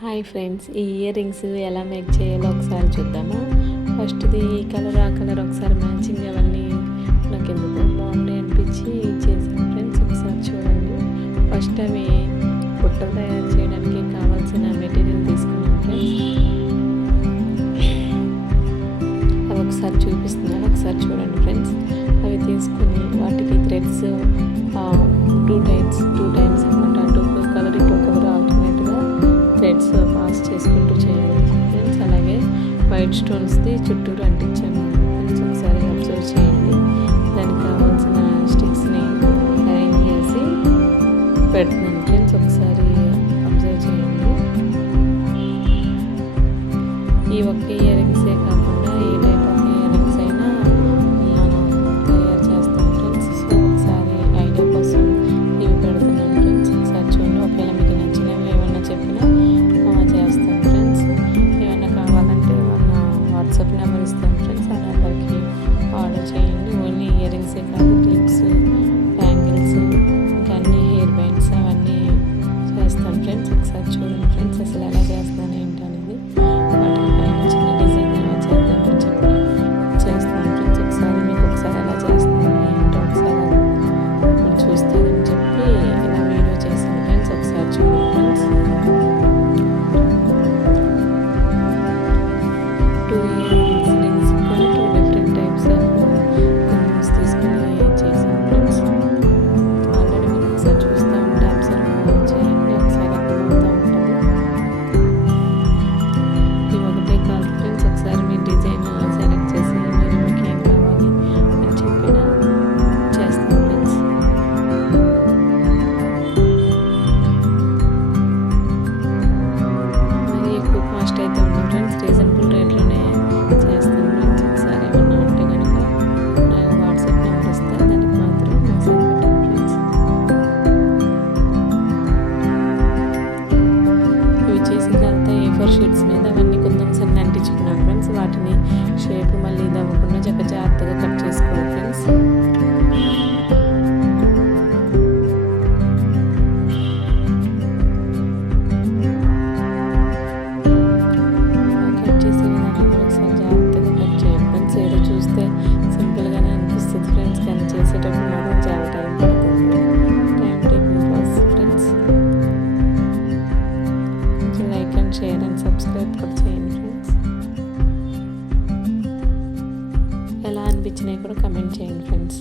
Hi friends, ఈ ear rings ఎలా make చేయాలో ఒకసారి చూద్దామా. ఫస్ట్ది ఈ కలర్ ఆ కలర్ ఒకసారి మ్యాచింగ్ అవన్నీ నాకు ఎందుకు బాగున్నాయి అనిపించి చేశాను ఫ్రెండ్స్. ఒకసారి చూడండి. ఫస్ట్ అవి బుట్టలు తయారు చేయడానికి కావాల్సిన మెటీరియల్ తీసుకున్నాను ఫ్రెండ్స్. అవి ఒకసారి చూపిస్తున్నాను, ఒకసారి చూడండి ఫ్రెండ్స్. అవి తీసుకుని వాటికి థ్రెడ్స్ టూ టైమ్స్ అనమాట. టూ కలర్ ఇంకో కలర్ ఆల్టర్నేట్గా థ్రెడ్స్ పాస్ చేసుకుంటూ చేయాలి ఫ్రెండ్స్. అలాగే వైట్ స్టోన్స్ది చుట్టూరు అంటించాను ఫ్రెండ్స్. ఒకసారి అబ్జర్వ్ చేయండి. దానికి కావాల్సిన స్టిక్స్ని అరేంజ్ చేసి పెడుతున్నాను ఫ్రెండ్స్. ఒకసారి అబ్జర్వ్ చేయండి. ఈ ఒక్క ఇయర్ రింగ్సే కాకుండా ఏ టైప్ ఆఫ్ ఇయర్ రింగ్స్ అయినా మనం తయారు చేస్తాం ఫ్రెండ్స్. సో ఒకసారి ఐడియా కోసం ఇవి పెడుతున్నాను ఫ్రెండ్స్. ఒకసారి చూడండి. ఒకవేళ మీకు నచ్చినవి ఏమన్నా చెప్పినా చేస్తాను ఫ్రెండ్స్. ఏమన్నా కావాలంటే వాట్సాప్ నెంబర్ ఇస్తాను ఫ్రెండ్స్. ఆ నెంబర్కి ఆర్డర్ చేయండి. ఓన్లీ ఇయర్ రింగ్సే కాదు, క్లిప్స్, బ్యాంగిల్స్, ఇంకా అన్ని హెయిర్ బ్యాండ్స్ అవన్నీ చేస్తాను ఫ్రెండ్స్. ఒకసారి చూడండి ఫ్రెండ్స్ అసలు ఎలా చేస్తాను ఏంటనేది. వాటికి పైన చిన్న డిజైన్ ఎలా చేద్దామని చెప్పి చేస్తాను ఫ్రెండ్స్. ఒకసారి మీకు ఒకసారి ఎలా చేస్తాను ఏంటో ఒకసారి చూస్తారని చెప్పి ఇలా వీడియో చేశాను ఫ్రెండ్స్. ఒకసారి చూడండి ఫ్రెండ్స్. టూ ఇయర్ రింగ్స్ కూడా టూ డిఫరెంట్ టైప్స్ ఆఫ్ కుందన్స్ తీసుకుని చేశాను ఫ్రెండ్స్. ఆల్రెడీ మీరు ఒకసారి చూస్తూ ఉంటే అబ్జర్వ్ చేయండి. ఒకసారి అర్థమవుతూ ఉంటుంది. ఇవి ఒకటే కాదు ఫ్రెండ్స్. ఒకసారి మీ డిజైన్ సెలెక్ట్ చేసి మీరు మీకు ఏం కావాలి అని చెప్పిన చేస్తాను ఫ్రెండ్స్. మరి ఎక్కువ కాస్ట్ అయితే ఉండదు ఫ్రెండ్స్. రీజనబుల్ రేట్లోనే చేస్తాను ఫ్రెండ్స్. ఒకసారి ఏమన్నా ఉంటే కనుక నాకు వాట్సాప్ నెంబర్ ఇస్తాను. దానికి మాత్రం మెసేజ్ పెట్టండి ఫ్రెండ్స్. ఇవి చేసిన తర్వాత A4 షీట్స్ మీద అవన్నీ కుందన్స్ అన్ని అంటించుకున్నాను ఫ్రెండ్స్. వాటిని షేప్ మళ్ళీ ఇది అవ్వకుండా జాగ్రత్తగా కట్ చేసుకోవాలి ఫ్రెండ్స్. కట్ చేసే విధానంలో ఒకసారి జాగ్రత్తగా కట్ చేయండి ఫ్రెండ్స్. ఏదో చూస్తే సింపుల్గానే అనిపిస్తుంది ఫ్రెండ్స్, కానీ చేసేటప్పుడు మాత్రం చాలా టైం పడుతుంది. Time taking process friends. కొంచెం like and share and subscribe కూడా చేయండి ఫ్రెండ్స్. ఎలా అనిపించినాయి కూడా కమెంట్ చేయండి ఫ్రెండ్స్.